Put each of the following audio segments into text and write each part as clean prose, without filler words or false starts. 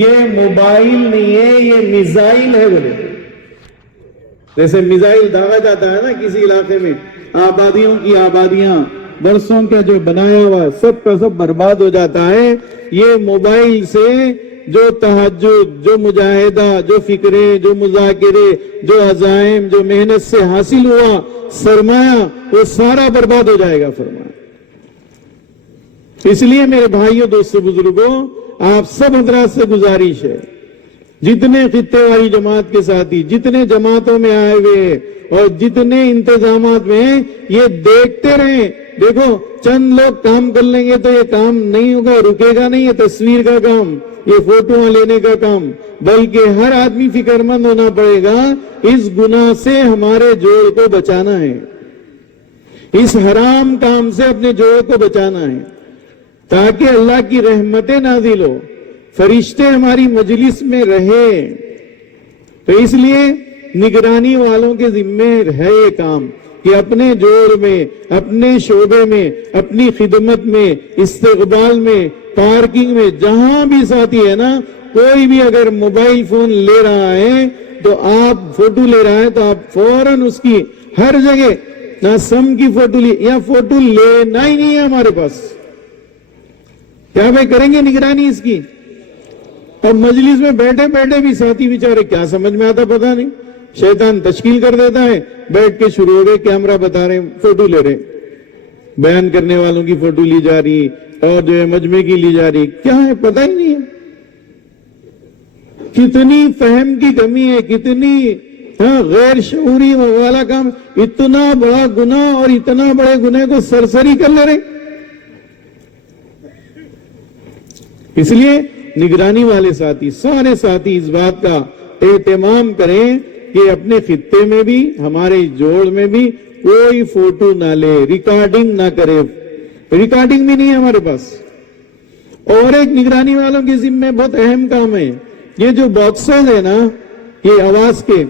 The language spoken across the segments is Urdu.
یہ موبائل نہیں ہے، یہ میزائل ہے بولے. جیسے میزائل داغا جاتا ہے نا کسی علاقے میں، آبادیوں کی آبادیاں برسوں کا جو بنایا ہوا سب کا سب برباد ہو جاتا ہے. یہ موبائل سے جو تہجد، جو مجاہدہ، جو فکریں، جو مذاکرے، جو عزائم، جو محنت سے حاصل ہوا سرمایہ، وہ سارا برباد ہو جائے گا فرمایا. اس لیے میرے بھائیوں، دوستوں، بزرگوں، آپ سب حضرات سے گزارش ہے، جتنے خطے والی جماعت کے ساتھی، جتنے جماعتوں میں آئے ہوئے اور جتنے انتظامات میں ہیں، یہ دیکھتے رہیں. دیکھو چند لوگ کام کر لیں گے تو یہ کام نہیں ہوگا، رکے گا نہیں. یہ تصویر کا کام، یہ فوٹوਆਂ لینے کا کام، بلکہ ہر آدمی فکر مند ہونا پڑے گا. اس گناہ سے ہمارے جوڑ کو بچانا ہے، اس حرام کام سے اپنے جوڑ کو بچانا ہے، تاکہ اللہ کی رحمتیں نازل ہو، فرشتے ہماری مجلس میں رہے. تو اس لیے نگرانی والوں کے ذمہ ہے یہ کام کہ اپنے جوڑ میں، اپنے شعبے میں، اپنی خدمت میں، استقبال میں، پارکنگ میں، جہاں بھی ساتھی ہے نا، کوئی بھی اگر موبائل فون لے رہا ہے تو آپ فوٹو لے رہا ہے تو آپ فوراً اس کی ہر جگہ نہ سم کی فوٹو لی، یا فوٹو لینا ہی نہیں ہے ہمارے پاس. کیا بھائی کریں گے نگرانی اس کی؟ اور مجلس میں بیٹھے بیٹھے بھی ساتھی بیچارے کیا سمجھ میں آتا پتہ نہیں، شیطان تشکیل کر دیتا ہے، بیٹھ کے شروع ہو گئے کیمرہ بتا رہے ہیں، فوٹو لے رہے ہیں، بیان کرنے والوں کی فوٹو لی جا رہی اور جو ہے مجمع کی لی جا رہی. کیا ہے پتہ ہی نہیں ہے. کتنی فہم کی کمی ہے، کتنی غیر شعوری والا کام. اتنا بڑا گناہ اور اتنا بڑے گناہ کو سرسری کر لے رہے. اس لیے نگرانی والے ساتھی، سارے ساتھی اس بات کا اہتمام کریں کہ اپنے خطے میں بھی، ہمارے جوڑ میں بھی کوئی فوٹو نہ لے، ریکارڈنگ نہ کرے. ریکارڈنگ بھی نہیں ہے ہمارے پاس. اور ایک نگرانی والوں کے ذمہ بہت اہم کام ہے، یہ جو باکسز ہے نا، یہ آواز کے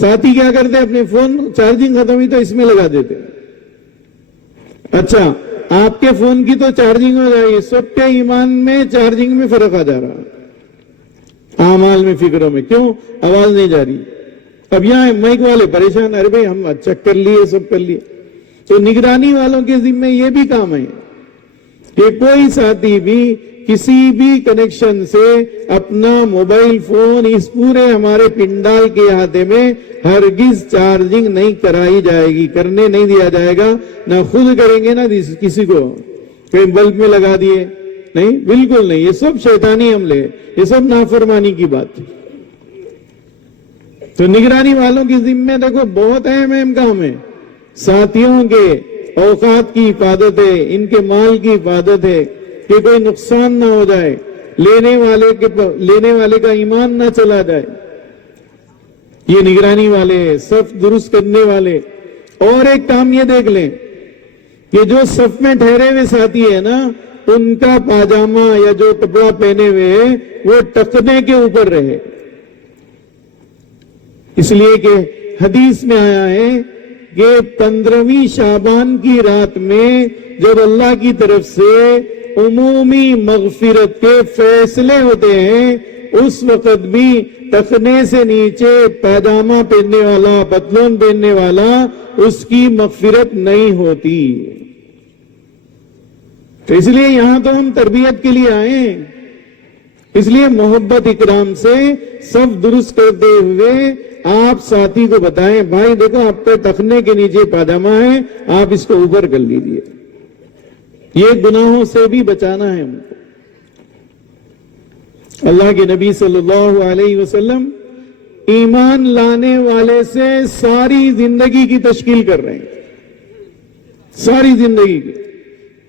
ساتھی کیا کرتے ہیں، اپنے فون چارجنگ ختم ہوئی تو اس میں لگا دیتے. اچھا آپ کے فون کی تو چارجنگ ہو جائے گی، سب کے ایمان میں چارجنگ میں فرق آ جا رہا، اعمال میں، فکروں میں. کیوں آواز نہیں جا رہی؟ اب یہاں مائک والے پریشان، ارے بھائی ہم چیک کر لیے، سب کر لیے. تو نگرانی والوں کے ذمہ یہ بھی کام ہے کہ کوئی ساتھی بھی کسی بھی کنیکشن سے اپنا موبائل فون اس پورے ہمارے پنڈال کے احاطے میں ہرگز چارجنگ نہیں کرائی جائے گی، کرنے نہیں دیا جائے گا. نہ خود کریں گے نہ کسی کو کوئی بلب میں لگا دیے، نہیں، بالکل نہیں. یہ سب شیطانی عملے، یہ سب نافرمانی کی بات. تو نگرانی والوں کی ذمہ دیکھو بہت اہم کام ہے. ساتھیوں کے اوقات کی حفاظت ہے، ان کے مال کی حفاظت ہے کہ کوئی نقصان نہ ہو جائے، لینے والے کا ایمان نہ چلا جائے. یہ نگرانی والے، صف درست کرنے والے. اور ایک کام یہ دیکھ لیں کہ جو صف میں ٹھہرے ہوئے ساتھی ہے نا، ان کا پاجامہ یا جو کپڑا پہنے ہوئے ہے وہ ٹخنے کے اوپر رہے. اس لیے کہ حدیث میں آیا ہے کہ 15ویں شعبان کی رات میں جب اللہ کی طرف سے عمومی مغفرت کے فیصلے ہوتے ہیں، اس وقت بھی ٹخنے سے نیچے پاجامہ پہننے والا، پتلون پہننے والا، اس کی مغفرت نہیں ہوتی. تو اس لیے یہاں تو ہم تربیت کے لیے آئے ہیں. اس لیے محبت اکرام سے سب درست کرتے ہوئے آپ ساتھی کو بتائیں، بھائی دیکھو آپ کے ٹخنے کے نیچے پاجامہ ہے، آپ اس کو اوپر کر لیجیے. یہ گناہوں سے بھی بچانا ہے ہم کو. اللہ کے نبی صلی اللہ علیہ وسلم ایمان لانے والے سے ساری زندگی کی تشکیل کر رہے ہیں، ساری زندگی کی.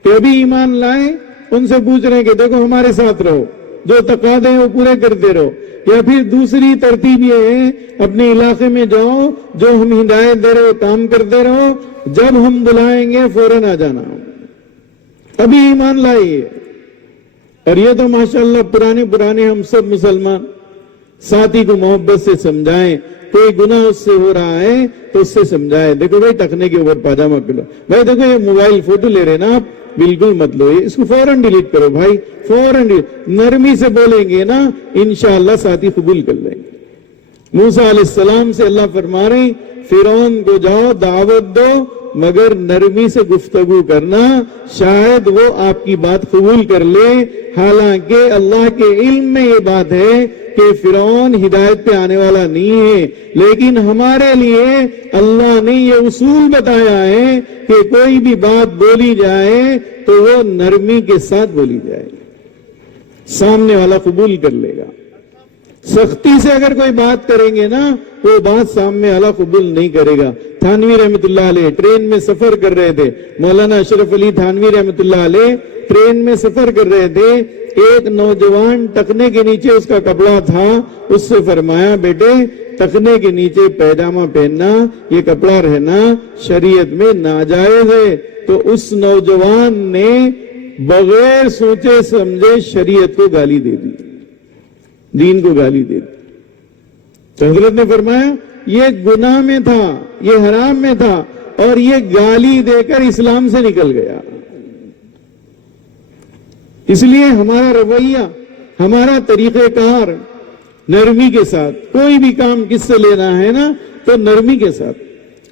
کہ ابھی ایمان لائیں، ان سے پوچھ رہے ہیں کہ دیکھو ہمارے ساتھ رہو، جو تقاضے ہیں وہ پورے کرتے رہو. یا پھر دوسری ترتیب یہ ہے، اپنے علاقے میں جاؤ، جو ہم ہدایت دے رہے کام کرتے رہو، جب ہم بلائیں گے فوراً آ جانا. ابھی ایمان لائیے. اور یہ تو ماشاءاللہ پرانے ہم سب مسلمان ساتھی کو محبت سے سمجھائیں. کوئی گناہ اس سے ہو رہا ہے تو اس سے سمجھائے، دیکھو بھائی ٹخنے کے اوپر پاجامہ پہنو، بھائی دیکھو یہ موبائل فوٹو لے رہے نا آپ، بالکل مت لو، اس کو فوراً ڈیلیٹ کرو بھائی، فوراً نرمی سے بولیں گے نا انشاءاللہ ساتھی قبول کر لیں گے۔ موسیٰ علیہ السلام سے اللہ فرما رہے ہیں فرعون کو جاؤ دعوت دو مگر نرمی سے گفتگو کرنا، شاید وہ آپ کی بات قبول کر لے۔ حالانکہ اللہ کے علم میں یہ بات ہے کہ فرعون ہدایت پہ آنے والا نہیں ہے، لیکن ہمارے لیے اللہ نے یہ اصول بتایا ہے کہ کوئی بھی بات بولی جائے تو وہ نرمی کے ساتھ بولی جائے، سامنے والا قبول کر لے گا۔ سختی سے اگر کوئی بات کریں گے نا وہ بات سامنے والا قبول نہیں کرے گا۔ تھانوی رحمت اللہ علیہ ٹرین میں سفر کر رہے تھے، مولانا اشرف علی تھانوی رحمت اللہ علیہ ٹرین میں سفر کر رہے تھے، ایک نوجوان ٹخنے کے نیچے اس کا کپڑا تھا، اس سے فرمایا بیٹے ٹخنے کے نیچے پیجامہ پہننا، یہ کپڑا رہنا شریعت میں ناجائز ہے۔ تو اس نوجوان نے بغیر سوچے سمجھے شریعت کو گالی دے دی، دین کو گالی دے دی۔ تو حضرت نے فرمایا یہ گناہ میں تھا، یہ حرام میں تھا، اور یہ گالی دے کر اسلام سے نکل گیا۔ اس لیے ہمارا رویہ، ہمارا طریقہ کار نرمی کے ساتھ، کوئی بھی کام کس سے لینا ہے نا تو نرمی کے ساتھ۔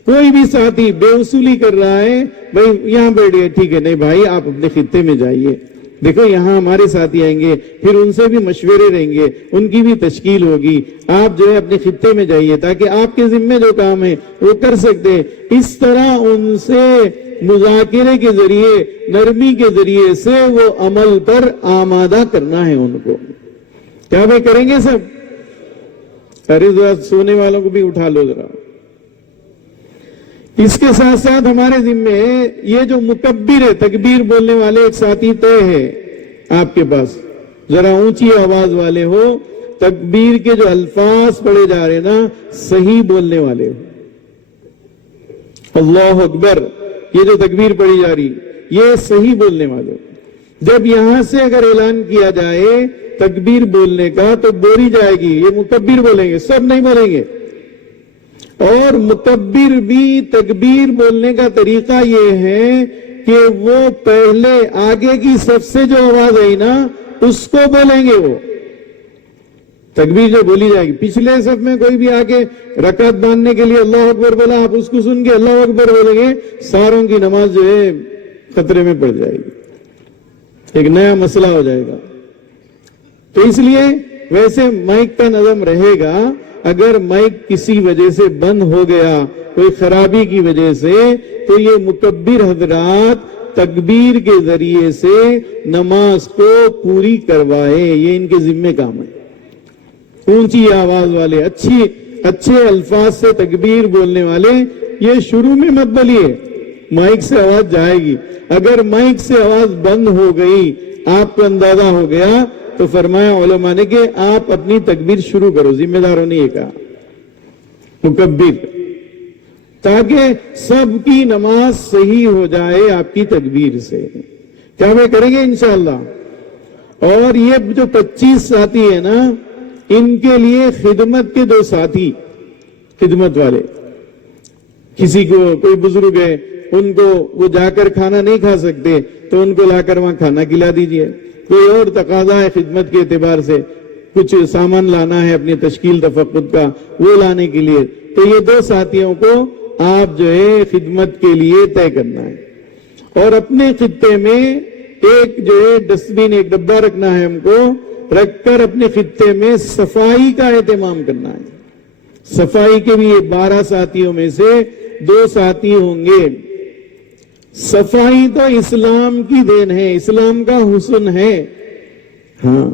کوئی بھی ساتھی بے وصولی کر رہا ہے، بھائی یہاں بیٹھیے، ٹھیک ہے، نہیں بھائی آپ اپنے خطے میں جائیے، دیکھو یہاں ہمارے ساتھی آئیں گے، پھر ان سے بھی مشورے رہیں گے، ان کی بھی تشکیل ہوگی، آپ جو ہے اپنے خطے میں جائیے تاکہ آپ کے ذمہ جو کام ہے وہ کر سکتے ہیں۔ اس طرح ان سے مذاکرے کے ذریعے، نرمی کے ذریعے سے وہ عمل پر آمادہ کرنا ہے ان کو۔ کیا بھائی کریں گے سب؟ ارے ذرا سونے والوں کو بھی اٹھا لو ذرا۔ اس کے ساتھ ساتھ ہمارے ذمے یہ جو مکبر ہے، تکبیر بولنے والے ایک ساتھی طے ہے آپ کے پاس، ذرا اونچی آواز والے ہو، تکبیر کے جو الفاظ پڑھے جا رہے نا صحیح بولنے والے ہو۔ اللہ اکبر، یہ جو تکبیر پڑھی جا رہی یہ صحیح بولنے والے ہو۔ جب یہاں سے اگر اعلان کیا جائے تکبیر بولنے کا تو بولی جائے گی، یہ مکبر بولیں گے، سب نہیں بولیں گے۔ اور مکبر بھی تکبیر بولنے کا طریقہ یہ ہے کہ وہ پہلے آگے کی صف سے جو آواز آئی نا اس کو بولیں گے، وہ تکبیر جو بولی جائے گی۔ پچھلے صف میں کوئی بھی آگے رکعت باندھنے کے لیے اللہ اکبر بولا، آپ اس کو سن کے اللہ اکبر بولیں گے، ساروں کی نماز جو ہے خطرے میں پڑ جائے گی، ایک نیا مسئلہ ہو جائے گا۔ تو اس لیے ویسے مائک کا نظم رہے گا، اگر مائک کسی وجہ سے بند ہو گیا، کوئی خرابی کی وجہ سے، تو یہ مکبر حضرات تکبیر کے ذریعے سے نماز کو پوری کروائے، یہ ان کے ذمہ کام ہے۔ اونچی آواز والے، اچھے الفاظ سے تکبیر بولنے والے، یہ شروع میں مت بولیے، مائک سے آواز جائے گی۔ اگر مائک سے آواز بند ہو گئی، آپ کو اندازہ ہو گیا، تو فرمایا علماء نے کہ آپ اپنی تکبیر شروع کرو، ذمہ داروں نے یہ کہا مکبر، تاکہ سب کی نماز صحیح ہو جائے آپ کی تکبیر سے۔ کیا وہ کریں گے انشاءاللہ؟ اور یہ جو 25 ساتھی ہیں نا، ان کے لیے خدمت کے 2 ساتھی، خدمت والے، کسی کو کوئی بزرگ ہے، ان کو وہ جا کر کھانا نہیں کھا سکتے تو ان کو لا کر وہاں کھانا کھلا دیجئے۔ کوئی اور تقاضا ہے خدمت کے اعتبار سے، کچھ سامان لانا ہے اپنی تشکیل تفقد کا، وہ لانے کے لیے، تو یہ 2 ساتھیوں کو آپ جو ہے خدمت کے لیے طے کرنا ہے۔ اور اپنے خطے میں ایک جو ہے ڈسٹبن، ایک ڈبہ رکھنا ہے ہم کو، رکھ کر اپنے خطے میں صفائی کا اہتمام کرنا ہے۔ صفائی کے بھی 12 ساتھیوں میں سے 2 ساتھی ہوں گے۔ صفائی تو اسلام کی دین ہے، اسلام کا حسن ہے، ہاں۔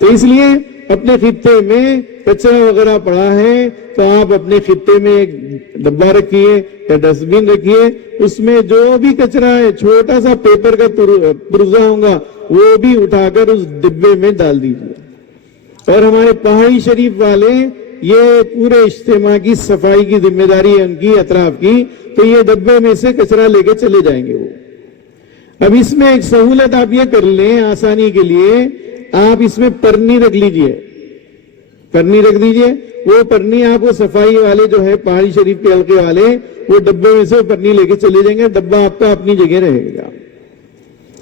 تو اس لیے اپنے خطے میں کچرا وغیرہ پڑا ہے تو آپ اپنے خطے میں ایک ڈبہ رکھیے یا ڈسٹبن رکھیے، اس میں جو بھی کچرا ہے، چھوٹا سا پیپر کا پرزہ ہوگا وہ بھی اٹھا کر اس ڈبے میں ڈال دیجیے۔ اور ہمارے پہاڑی شریف والے یہ پورے اجتماع کی صفائی کی ذمہ داری ہے ان کی، اطراف کی، تو یہ ڈبے میں سے کچرا لے کے چلے جائیں گے وہ۔ اب اس میں ایک سہولت آپ یہ کر لیں آسانی کے لیے، آپ اس میں پرنی رکھ لیجئے، پرنی رکھ دیجئے، وہ پرنی آپ کو صفائی والے جو ہے پہاڑی شریف کے حلقے والے، وہ ڈبے میں سے پرنی لے کے چلے جائیں گے، ڈبہ آپ کا اپنی جگہ رہے گا۔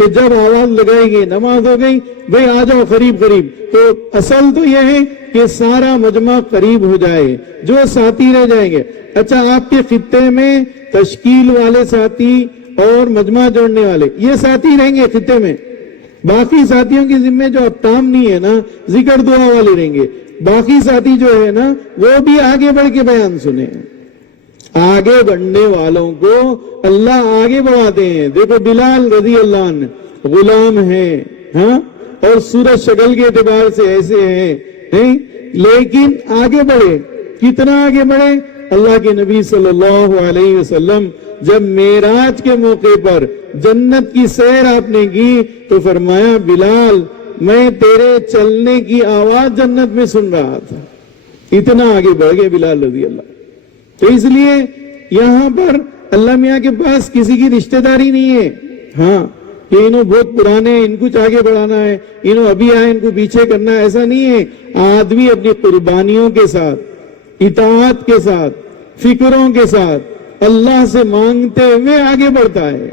کہ جب آواز لگائیں گے نماز ہو گئی بھئی آ جاؤ قریب قریب، تو اصل تو یہ ہے کہ سارا مجمع قریب ہو جائے، جو ساتھی رہ جائیں گے۔ اچھا آپ کے خطے میں تشکیل والے ساتھی اور مجمع جوڑنے والے یہ ساتھی رہیں گے خطے میں، باقی ساتھیوں کی ذمہ جو اب کام نہیں ہے نا ذکر دعا والے رہیں گے، باقی ساتھی جو ہے نا وہ بھی آگے بڑھ کے بیان سنیں۔ آگے بڑھنے والوں کو اللہ آگے بڑھاتے ہیں۔ دیکھو بلال رضی اللہ عنہ غلام ہیں، ہاں، اور صورت شکل کے اعتبار سے ایسے ہیں، لیکن آگے بڑھے، کتنا آگے بڑھے؟ اللہ کے نبی صلی اللہ علیہ وسلم جب معراج کے موقع پر جنت کی سیر آپ نے کی تو فرمایا بلال میں تیرے چلنے کی آواز جنت میں سن رہا تھا، اتنا آگے بڑھ گئے بلال رضی اللہ۔ تو اس لیے یہاں پر اللہ میاں کے پاس کسی کی رشتہ داری نہیں ہے، ہاں کہ انہوں بہت پرانے ہیں ان کچھ آگے بڑھانا ہے، انہوں ابھی آئے ان کو پیچھے کرنا ہے، ایسا نہیں ہے۔ آدمی اپنی قربانیوں کے ساتھ، اطاعت کے ساتھ، فکروں کے ساتھ اللہ سے مانگتے ہوئے آگے بڑھتا ہے۔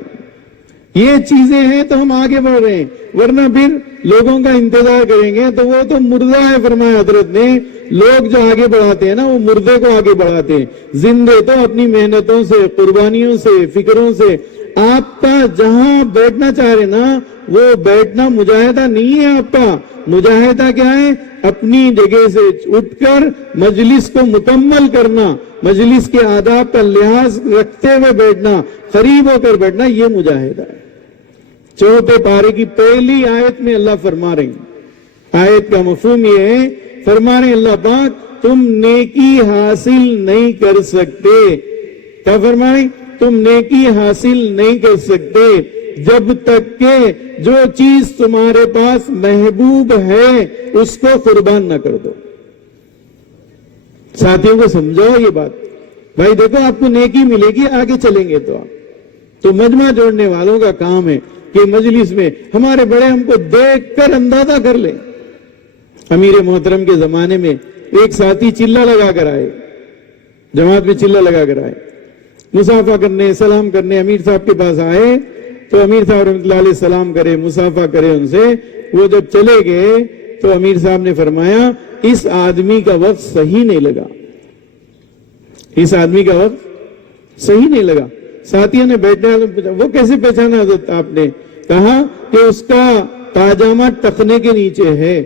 یہ چیزیں ہیں تو ہم آگے بڑھ رہے ہیں، ورنہ پھر لوگوں کا انتظار کریں گے تو وہ تو مردہ ہے، فرمایا حضرت نے۔ لوگ جو آگے بڑھاتے ہیں نا وہ مردے کو آگے بڑھاتے ہیں، زندے تو اپنی محنتوں سے، قربانیوں سے، فکروں سے۔ آپ کا جہاں بیٹھنا چاہ رہے نا وہ بیٹھنا مجاہدہ نہیں ہے، آپ کا مجاہدہ کیا ہے؟ اپنی جگہ سے اٹھ کر مجلس کو مکمل کرنا، مجلس کے آداب کا لحاظ رکھتے ہوئے بیٹھنا، قریب ہو کر بیٹھنا، یہ مجاہدہ ہے۔ چوتھے پارے کی پہلی آیت میں اللہ فرما رہے ہیں، آیت کا مفہوم یہ ہے، فرما رہے ہیں اللہ پاک تم نیکی حاصل نہیں کر سکتے، کیا فرما رہے ہیں؟ تم نیکی حاصل نہیں کر سکتے جب تک کہ جو چیز تمہارے پاس محبوب ہے اس کو قربان نہ کر دو۔ ساتھیوں کو سمجھاؤ یہ بات، بھائی دیکھو آپ کو نیکی ملے گی آگے چلیں گے تو آپ تو مجمع جوڑنے والوں کا کام ہے کہ مجلس میں ہمارے بڑے ہم کو دیکھ کر اندازہ کر لیں۔ امیر محترم کے زمانے میں ایک ساتھی چلہ لگا کر آئے، جماعت میں چلہ لگا کر آئے، مصافحہ کرنے، سلام کرنے امیر صاحب کے پاس آئے تو امیر صاحب رحمۃ اللہ علیہ سلام کرے، مصافحہ کرے ان سے۔ وہ جب چلے گئے تو امیر صاحب نے فرمایا اس آدمی کا وقت صحیح نہیں لگا، اس آدمی کا وقت صحیح نہیں لگا۔ ساتھیوں نے بیٹھنے والوں پوچھا وہ کیسے پہچانا حضرت؟ آپ نے کہا کہ اس کا پاجامہ ٹخنے کے نیچے ہے۔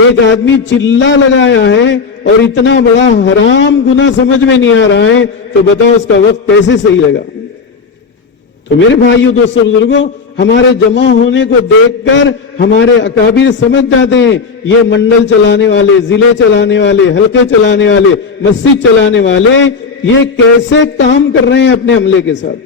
ایک آدمی چلہ لگایا ہے اور اتنا بڑا حرام گناہ سمجھ میں نہیں آ رہا ہے تو بتاؤ اس کا وقت کیسے صحیح لگا؟ تو میرے بھائیوں دوستوں بزرگوں، ہمارے جمع ہونے کو دیکھ کر ہمارے اکابر سمجھ جاتے ہیں یہ منڈل چلانے والے، ضلع چلانے والے، حلقے چلانے والے، مسجد چلانے والے یہ کیسے کام کر رہے ہیں اپنے عملے کے ساتھ۔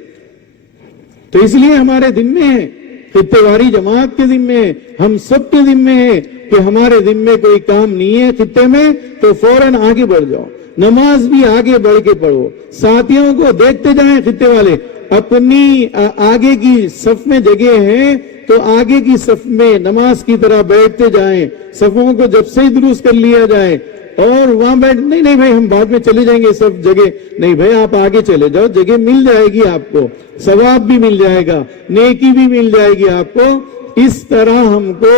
تو اس لیے ہمارے ذمے ہے، خطے واری جماعت کے ذمے ہے، ہم سب کے ذمے ہے کہ ہمارے ذمے کوئی کام نہیں ہے خطے میں تو فوراً آگے بڑھ جاؤ، نماز بھی آگے بڑھ کے پڑھو، ساتھیوں کو دیکھتے جائیں خطے والے، اپنی آگے کی صف میں جگہ ہے تو آگے کی صف میں نماز کی طرح بیٹھتے جائیں، صفوں کو جب سے ہی درست کر لیا جائے اور وہاں بیٹھ نہیں بھائی ہم بعد میں چلے جائیں گے سب جگہ، نہیں بھائی آپ آگے چلے جاؤ، جگہ مل جائے گی آپ کو، ثواب بھی مل جائے گا، نیکی بھی مل جائے گی آپ کو۔ اس طرح ہم کو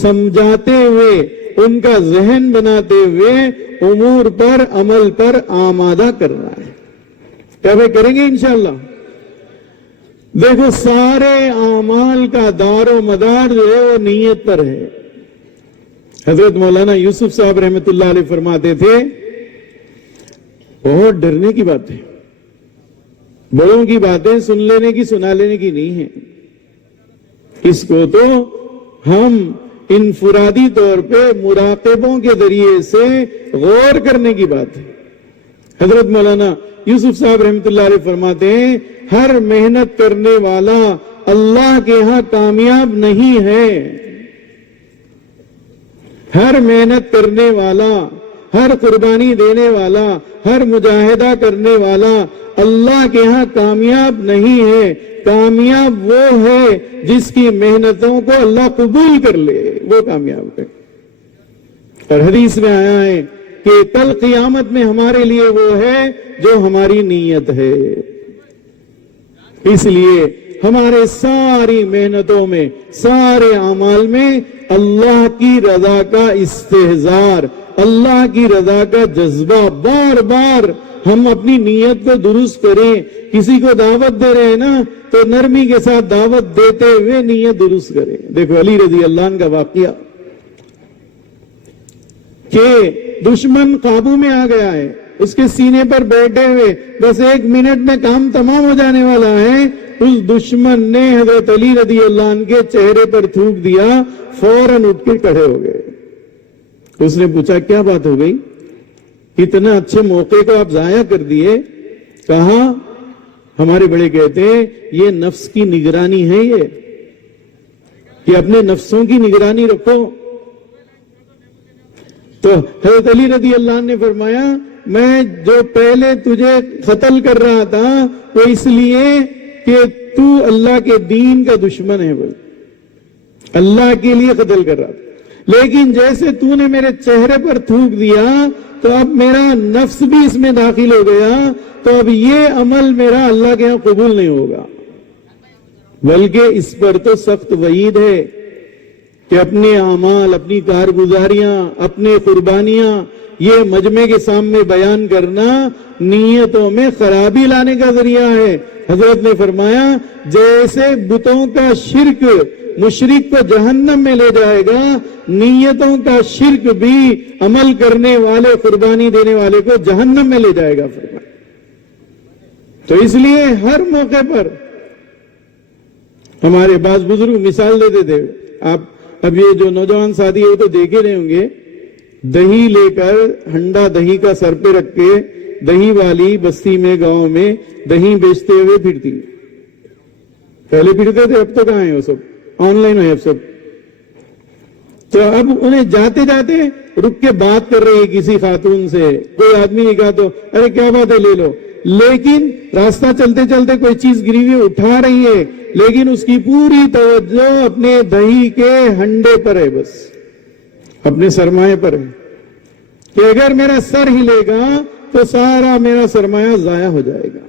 سمجھاتے ہوئے، ان کا ذہن بناتے ہوئے امور پر، عمل پر آمادہ کرنا ہے۔ کیا بھائی کریں گے انشاءاللہ؟ دیکھو سارے اعمال کا دار و مدار جو ہے وہ نیت پر ہے۔ حضرت مولانا یوسف صاحب رحمت اللہ علیہ فرماتے تھے بہت ڈرنے کی بات ہے، بڑوں کی باتیں سن لینے کی، سنا لینے کی نہیں ہے، اس کو تو ہم انفرادی طور پہ مراقبوں کے ذریعے سے غور کرنے کی بات ہے۔ حضرت مولانا یوسف صاحب رحمت اللہ علیہ فرماتے ہیں ہر محنت کرنے والا اللہ کے ہاں کامیاب نہیں ہے، ہر محنت کرنے والا، ہر قربانی دینے والا، ہر مجاہدہ کرنے والا اللہ کے ہاں کامیاب نہیں ہے، کامیاب وہ ہے جس کی محنتوں کو اللہ قبول کر لے، وہ کامیاب ہے۔ اور حدیث میں آیا ہے کہ کل قیامت میں ہمارے لیے وہ ہے جو ہماری نیت ہے۔ اس لیے ہمارے ساری محنتوں میں، سارے اعمال میں اللہ کی رضا کا استحضار، اللہ کی رضا کا جذبہ، بار بار ہم اپنی نیت کو درست کریں. کسی کو دعوت دے رہے ہیں نا تو نرمی کے ساتھ دعوت دیتے ہوئے نیت درست کریں. دیکھو علی رضی اللہ عنہ کا واقعہ کہ دشمن قابو میں آ گیا ہے، اس کے سینے پر بیٹھے ہوئے بس 1 منٹ میں کام تمام ہو جانے والا ہے. اس دشمن نے حضرت علی رضی اللہ عنہ کے چہرے پر تھوک دیا، فوراً اٹھ کے کھڑے ہو گئے. اس نے پوچھا کیا بات ہو گئی، اتنا اچھے موقع کو آپ ضائع کر دیے؟ کہا ہمارے بڑے کہتے ہیں یہ نفس کی نگرانی ہے، یہ اپنے نفسوں کی نگرانی رکھو. تو حضرت علی رضی اللہ عنہ نے فرمایا میں جو پہلے تجھے قتل کر رہا تھا وہ اس لیے کہ تو اللہ کے دین کا دشمن ہے، بھائی اللہ کے لیے قتل کر رہا تھا، لیکن جیسے تو نے میرے چہرے پر تھوک دیا تو اب میرا نفس بھی اس میں داخل ہو گیا، تو اب یہ عمل میرا اللہ کے ہاں قبول نہیں ہوگا. بلکہ اس پر تو سخت وعید ہے کہ اپنے اعمال، اپنی کارگزاریاں، اپنے قربانیاں یہ مجمع کے سامنے بیان کرنا نیتوں میں خرابی لانے کا ذریعہ ہے. حضرت نے فرمایا جیسے بتوں کا شرک مشرک کو جہنم میں لے جائے گا، نیتوں کا شرک بھی عمل کرنے والے، قربانی دینے والے کو جہنم میں لے جائے گا. فرمایا تو اس لیے ہر موقع پر ہمارے بعض بزرگ مثال دیتے تھے. آپ اب یہ جو نوجوان ساتھی ہے وہ تو دیکھے رہے ہوں گے، دہی لے کر ہنڈا دہی کا سر پہ رکھ کے دہی والی بستی میں، گاؤں میں دہی بیچتے ہوئے پھرتی. پہلے پھرتے تھے، اب تو کہاں ہیں وہ سب، آن لائن ہے اب سب. تو اب انہیں جاتے جاتے رک کے بات کر رہی ہے کسی خاتون سے، کوئی آدمی نے کہا تو ارے کیا بات ہے لے لو، لیکن راستہ چلتے چلتے کوئی چیز گری ہوئی اٹھا رہی ہے، لیکن اس کی پوری توجہ اپنے دہی کے ہنڈے پر ہے، بس اپنے سرمایہ پر ہے کہ اگر میرا سر ہلے گا تو سارا میرا سرمایہ ضائع ہو جائے گا.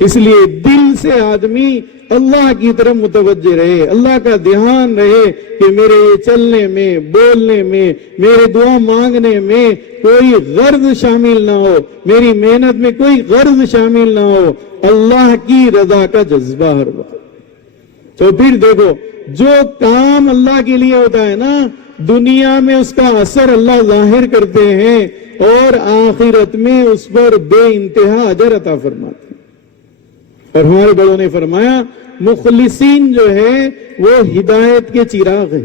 اس لیے دل سے آدمی اللہ کی طرف متوجہ رہے، اللہ کا دھیان رہے کہ میرے یہ چلنے میں، بولنے میں، میرے دعا مانگنے میں کوئی غرض شامل نہ ہو، میری محنت میں کوئی غرض شامل نہ ہو، اللہ کی رضا کا جذبہ ہر وقت. تو پھر دیکھو جو کام اللہ کے لیے ہوتا ہے نا، دنیا میں اس کا اثر اللہ ظاہر کرتے ہیں اور آخرت میں اس پر بے انتہا اجر عطا فرماتے ہیں. اور ہمارے بڑوں نے فرمایا مخلصین جو ہے وہ ہدایت کے چراغ ہیں.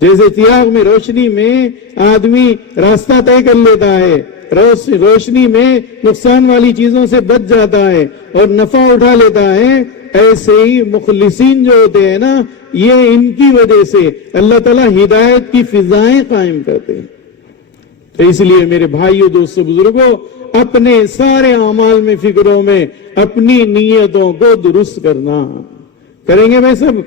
جیسے چراغ میں روشنی میں آدمی راستہ طے کر لیتا ہے، روشنی میں نقصان والی چیزوں سے بچ جاتا ہے اور نفع اٹھا لیتا ہے، ایسے ہی مخلصین جو ہوتے ہیں نا، یہ ان کی وجہ سے اللہ تعالیٰ ہدایت کی فضائیں قائم کرتے ہیں. تو اس لیے میرے بھائیوں، دوستوں، بزرگوں، اپنے سارے اعمال میں، فکروں میں اپنی نیتوں کو درست کرنا. کریں گے بھائی سب؟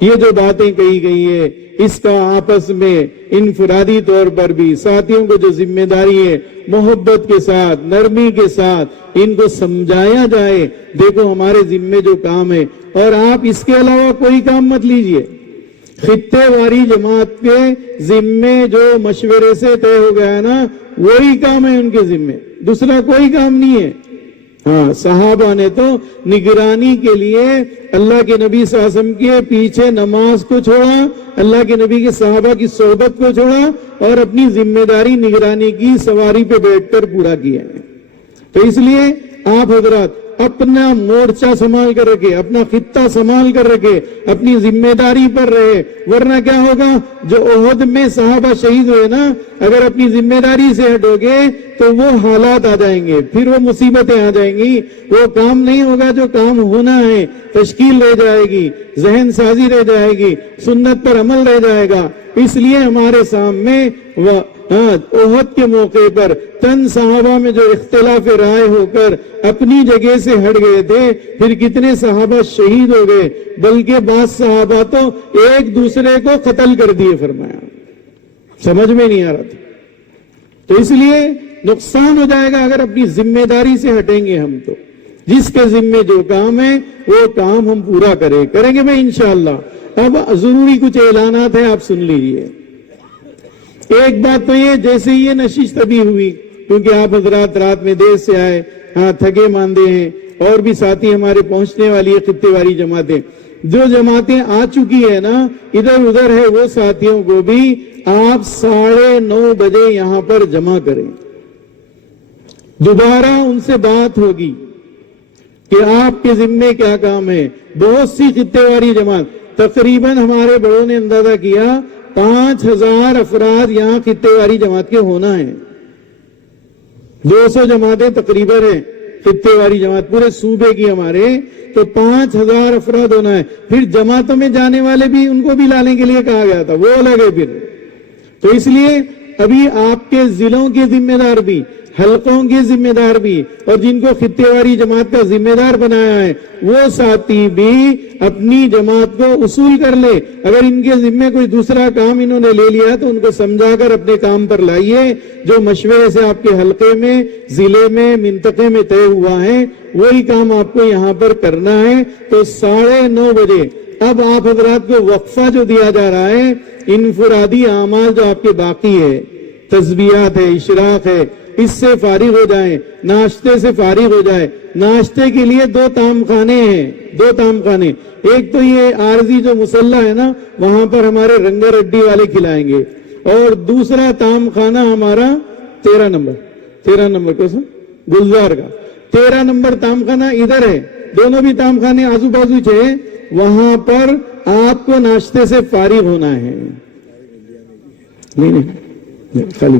یہ جو باتیں کہی گئی ہے اس کا آپس میں انفرادی طور پر بھی ساتھیوں کو جو ذمہ داری ہے محبت کے ساتھ، نرمی کے ساتھ ان کو سمجھایا جائے. دیکھو ہمارے ذمے جو کام ہے، اور آپ اس کے علاوہ کوئی کام مت لیجئے. خطے واری جماعت کے ذمے جو مشورے سے طے ہو گیا ہے نا، وہی کام ہے ان کے ذمے، دوسرا کوئی کام نہیں ہے. ہاں، صحابہ نے تو نگرانی کے لیے اللہ کے نبی صلی اللہ علیہ وسلم کے پیچھے نماز کو چھوڑا، اللہ کے نبی کے صحابہ کی صحبت کو چھوڑا اور اپنی ذمہ داری نگرانی کی سواری پہ بیٹھ کر پورا کیا ہے. تو اس لیے آپ حضرات اپنا مورچہ سنبھال کر رکھے، اپنا خطہ سنبھال کر رکھے، اپنی ذمہ داری پر رہے، ورنہ کیا ہوگا؟ جو احد میں صحابہ شہید ہوئے نا، اگر اپنی ذمہ داری سے ہٹو گے تو وہ حالات آ جائیں گے، پھر وہ مصیبتیں آ جائیں گی، وہ کام نہیں ہوگا جو کام ہونا ہے، تشکیل رہ جائے گی، ذہن سازی رہ جائے گی، سنت پر عمل رہ جائے گا. اس لیے ہمارے سامنے احد کے موقع پر چند صحابہ میں جو اختلاف رائے ہو کر اپنی جگہ سے ہٹ گئے تھے، پھر کتنے صحابہ شہید ہو گئے، بلکہ بعض صحابہ تو ایک دوسرے کو قتل کر دیے. فرمایا سمجھ میں نہیں آ رہا تھا. تو اس لیے نقصان ہو جائے گا اگر اپنی ذمہ داری سے ہٹیں گے ہم. تو جس کے ذمے جو کام ہے وہ کام ہم پورا کریں گے بھائی انشاءاللہ۔ اب ضروری کچھ اعلانات ہیں، آپ سن لیجئے۔ ایک بات تو یہ، جیسے یہ نشست ابھی ہوئی، کیونکہ آپ حضرات رات میں دیر سے آئے، ہاں تھکے ماندے ہیں، اور بھی ساتھی ہمارے پہنچنے والی ہے خطے واری جماعتیں، جو جماعتیں آ چکی ہے نا ادھر ادھر ہے، وہ ساتھیوں کو بھی آپ 9:30 بجے یہاں پر جمع کریں۔ دوبارہ ان سے بات ہوگی کہ آپ کے ذمے کیا کام ہے۔ بہت سی خطے واری جماعت، تقریباً ہمارے بڑوں نے اندازہ کیا 5000 افراد یہاں خطے واری جماعت کے ہونا ہے۔ 200 جماعتیں تقریباً ہیں خطے واری جماعت پورے صوبے کی ہمارے، تو 5000 افراد ہونا ہے۔ پھر جماعتوں میں جانے والے بھی ان کو بھی لانے کے لیے کہا گیا تھا، وہ الگ ہے پھر۔ تو اس لیے ابھی آپ کے ضلعوں کے ذمہ دار بھی، حلقوں کے ذمہ دار بھی، اور جن کو خطے واری جماعت کا ذمہ دار بنایا ہے وہ ساتھی بھی اپنی جماعت کو اصول کر لے۔ اگر ان کے ذمے کوئی دوسرا کام انہوں نے لے لیا تو ان کو سمجھا کر اپنے کام پر لائیے، جو مشورے سے آپ کے حلقے میں، ضلع میں، منطقے میں طے ہوا ہے وہی کام آپ کو یہاں پر کرنا ہے۔ تو 9:30 بجے اب آپ حضرات کو وقفہ جو دیا جا رہا ہے، انفرادی اعمال جو آپ کے باقی ہے، تسبیحات ہے، اشراق ہے، اس سے فارغ ہو جائیں، ناشتے سے فارغ ہو جائیں۔ ناشتے کے لیے 2 طعام خانے ہیں، 2 طعام خانے۔ ایک تو یہ عارضی جو مسلح ہے نا وہاں پر ہمارے رنگا ریڈی والے کھلائیں گے، اور دوسرا طعام خانہ ہمارا 13 نمبر کو سر گلزار کا 13 نمبر طعام خانہ ادھر ہے۔ دونوں بھی طعام خانے آزو بازو تھے، وہاں پر آپ کو ناشتے سے فارغ ہونا ہے۔ نہیں خالی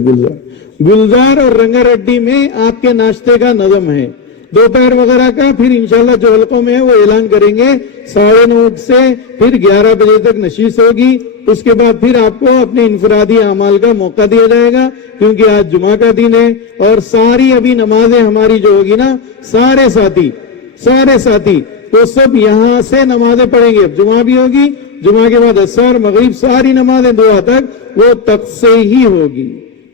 گلزار اور رنگا ریڈی میں آپ کے ناشتے کا نظم ہے، دوپہر وغیرہ کا پھر انشاءاللہ جو حلقوں میں ہے وہ اعلان کریں گے۔ 9:30 سے پھر 11 بجے تک نشست ہوگی، اس کے بعد پھر آپ کو اپنے انفرادی اعمال کا موقع دیا جائے گا، کیونکہ آج جمعہ کا دن ہے۔ اور ساری ابھی نمازیں ہماری جو ہوگی نا، سارے ساتھی وہ سب یہاں سے نمازیں پڑھیں گے۔ جمعہ بھی ہوگی، جمعہ کے بعد عصر مغرب ساری نمازیں دعا تک وہ تخت سے ہی ہوگی،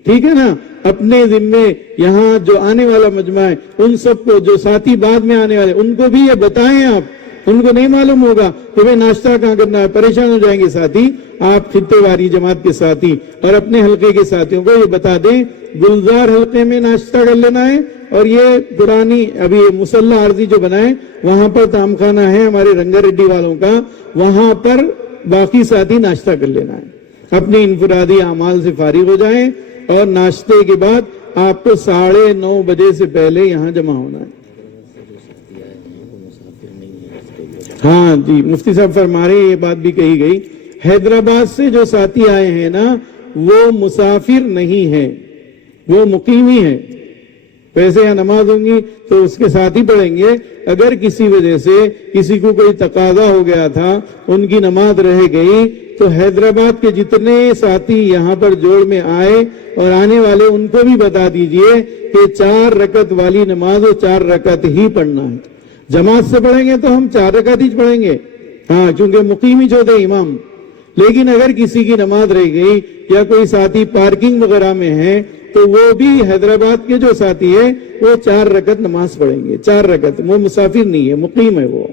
ٹھیک ہے نا۔ اپنے ذمے یہاں جو آنے والا مجمع ہے ان سب کو، جو ساتھی بعد میں آنے والے ان کو بھی یہ بتائیں، آپ ان کو نہیں معلوم ہوگا کہ بھئی ناشتہ کہاں کرنا ہے، پریشان ہو جائیں گے ساتھی۔ آپ خطے واری جماعت کے ساتھی اور اپنے حلقے کے ساتھیوں کو یہ بتا دیں، گلزار حلقے میں ناشتہ کر لینا ہے، اور یہ پرانی ابھی مسلح عارضی جو بنائے وہاں پر طعام خانہ ہے ہمارے رنگا ریڈی والوں کا، وہاں پر باقی ساتھی ناشتہ کر لینا ہے۔ اپنے انفرادی اعمال سے فارغ ہو جائیں، اور ناشتے کے بعد آپ کو 9:30 بجے سے پہلے یہاں جمع ہونا ہے۔ ہاں جی، مفتی صاحب فرما رہے ہیں، یہ بات بھی کہی گئی، حیدرآباد سے جو ساتھی آئے ہیں نا وہ مسافر نہیں ہیں، وہ مقیمی ہیں۔ پیسے یا نماز ہوں گی تو اس کے ساتھ ہی پڑھیں گے۔ اگر کسی وجہ سے کسی کو کوئی تقاضا ہو گیا تھا، ان کی نماز رہ گئی، تو حیدرآباد کے جتنے ساتھی یہاں پر جوڑ میں آئے اور آنے والے ان کو بھی بتا دیجئے کہ 4 رکعت والی نماز وہ 4 رکعت ہی پڑھنا ہے۔ جماعت سے پڑھیں گے تو ہم 4 رکعت ہی پڑھیں گے، ہاں، کیونکہ مقیمی جو تھے امام۔ لیکن اگر کسی کی نماز رہ گئی یا کوئی ساتھی پارکنگ وغیرہ میں ہے تو وہ بھی حیدرآباد کے جو ساتھی ہے وہ 4 رکعت نماز پڑھیں گے، 4 رکعت۔ وہ مسافر نہیں ہے، مقیم ہے وہ،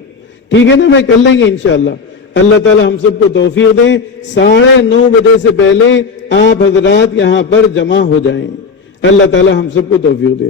ٹھیک ہے نا بھائی، کر لیں گے انشاءاللہ۔ اللہ تعالی ہم سب کو توفیق دیں۔ 9:30 بجے سے پہلے آپ حضرات یہاں پر جمع ہو جائیں، اللہ تعالی ہم سب کو توفیق دے۔